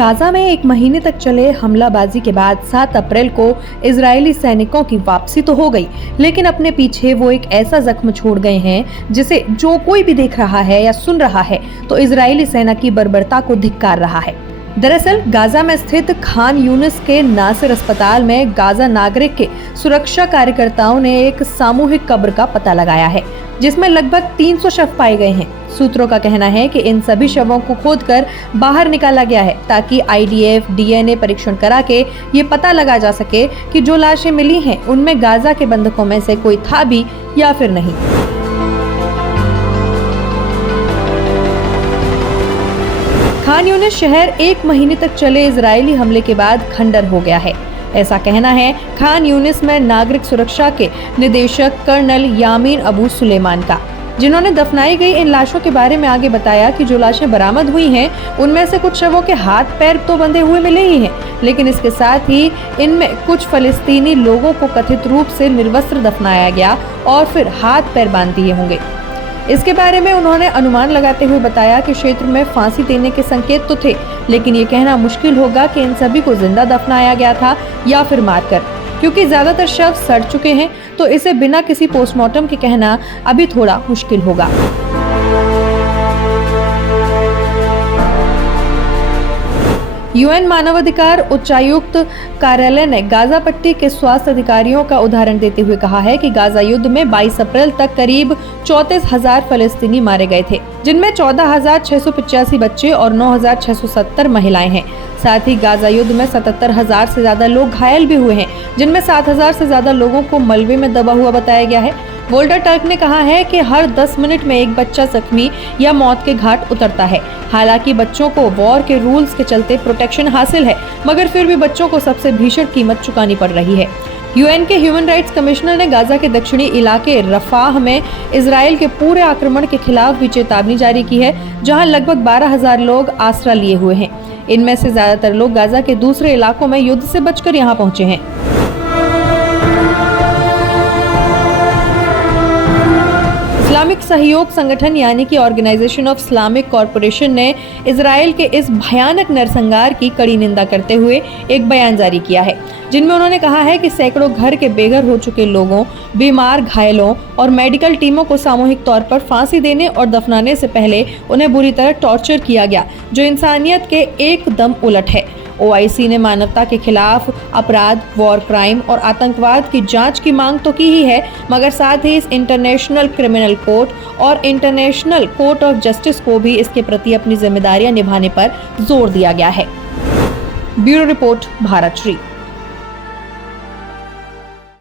Gaza में 1 महीने तक चले हमलाबाजी के बाद 7 अप्रैल को इजरायली सैनिकों की वापसी तो हो गई, लेकिन अपने पीछे वो एक ऐसा जख्म छोड़ गए हैं जिसे जो कोई भी देख रहा है या सुन रहा है तो इजरायली सेना की बर्बरता को धिक्कार रहा है। दरअसल गाजा में स्थित खान यूनिस के नासिर अस्पताल में गाजा नागरिक के सुरक्षा कार्यकर्ताओं ने एक सामूहिक कब्र का पता लगाया है, जिसमें लगभग 300 शव पाए गए हैं। सूत्रों का कहना है कि इन सभी शवों को खोदकर बाहर निकाला गया है ताकि IDF DNA परीक्षण करा के ये पता लगा जा सके कि जो लाशें मिली हैं उनमें गाजा के बंधकों में से कोई था भी या फिर नहीं। खान यूनिस शहर 1 महीने तक चले इजरायली हमले के बाद खंडर हो गया है, ऐसा कहना है खान यूनिस में नागरिक सुरक्षा के निदेशक कर्नल यामीन अबू सुलेमान का, जिन्होंने दफनाई गई इन लाशों के बारे में आगे बताया कि जो लाशें बरामद हुई हैं उनमें से कुछ शवों के हाथ पैर तो बंधे हुए मिले ही हैं, लेकिन इसके साथ ही इनमें कुछ फलस्तीनी लोगों को कथित रूप से निर्वस्त्र दफनाया गया और फिर हाथ पैर बांध दिए होंगे। इसके बारे में उन्होंने अनुमान लगाते हुए बताया कि क्षेत्र में फांसी देने के संकेत तो थे, लेकिन ये कहना मुश्किल होगा कि इन सभी को जिंदा दफनाया गया था या फिर मारकर, क्योंकि ज्यादातर शव सड़ चुके हैं, तो इसे बिना किसी पोस्टमार्टम के कहना अभी थोड़ा मुश्किल होगा। UN मानवाधिकार उच्चायुक्त कार्यालय ने गाजा पट्टी के स्वास्थ्य अधिकारियों का उदाहरण देते हुए कहा है कि गाजा युद्ध में 22 अप्रैल तक करीब 34,000 फलस्तीनी मारे गए थे, जिनमें 14,685 बच्चे और 9,670 महिलाएं हैं। साथ ही गाजा युद्ध में 77,000 से ज्यादा लोग घायल भी हुए हैं, जिनमें 7,000 से ज्यादा लोगों को मलबे में दबा हुआ बताया गया है। वोल्टर टर्क ने कहा है कि हर 10 मिनट में एक बच्चा जख्मी या मौत के घाट उतरता है। हालांकि बच्चों को वॉर के रूल्स के चलते प्रोटेक्शन हासिल है, मगर फिर भी बच्चों को सबसे भीषण कीमत चुकानी पड़ रही है। UN के ह्यूमन राइट्स कमिश्नर ने गाजा के दक्षिणी इलाके रफाह में इजराइल के पूरे आक्रमण के खिलाफ भी चेतावनी जारी की है, जहां लगभग 12,000 लोग आसरा लिए हुए हैं। इनमें से ज्यादातर लोग गाजा के दूसरे इलाकों में युद्ध से बचकर यहाँ पहुंचे हैं। इस्लामिक सहयोग संगठन यानी कि ऑर्गेनाइजेशन ऑफ इस्लामिक कॉरपोरेशन ने इजराइल के इस भयानक नरसंहार की कड़ी निंदा करते हुए एक बयान जारी किया है, जिनमें उन्होंने कहा है कि सैकड़ों घर के बेघर हो चुके लोगों, बीमार, घायलों और मेडिकल टीमों को सामूहिक तौर पर फांसी देने और दफनाने से पहले उन्हें बुरी तरह टॉर्चर किया गया, जो इंसानियत के एकदम उलट है। OIC ने मानवता के खिलाफ अपराध, वॉर क्राइम और आतंकवाद की जांच की मांग तो की ही है, मगर साथ ही इस इंटरनेशनल क्रिमिनल कोर्ट और इंटरनेशनल कोर्ट ऑफ जस्टिस को भी इसके प्रति अपनी जिम्मेदारियां निभाने पर जोर दिया गया है। Bureau report, Bharat Shri.